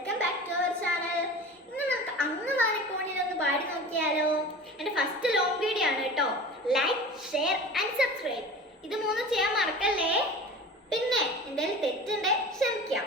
Welcome back to our channel. ഇന്ന് നമുക്ക് അങ്ങ് വാരിക്കോണിലൊന്ന് പാടി നോക്കിയാലോ? എൻ്റെ ഫസ്റ്റ് ലോങ് വീഡിയോ ആണ് കേട്ടോ. ലൈക്ക്, ഷെയർ ആൻഡ് സബ്സ്ക്രൈബ് ഇത് മൂന്നും ചെയ്യാൻ മറക്കല്ലേ. പിന്നെ എന്തെങ്കിലും തെറ്റുണ്ടെങ്കിൽ ക്ഷമിക്കാം.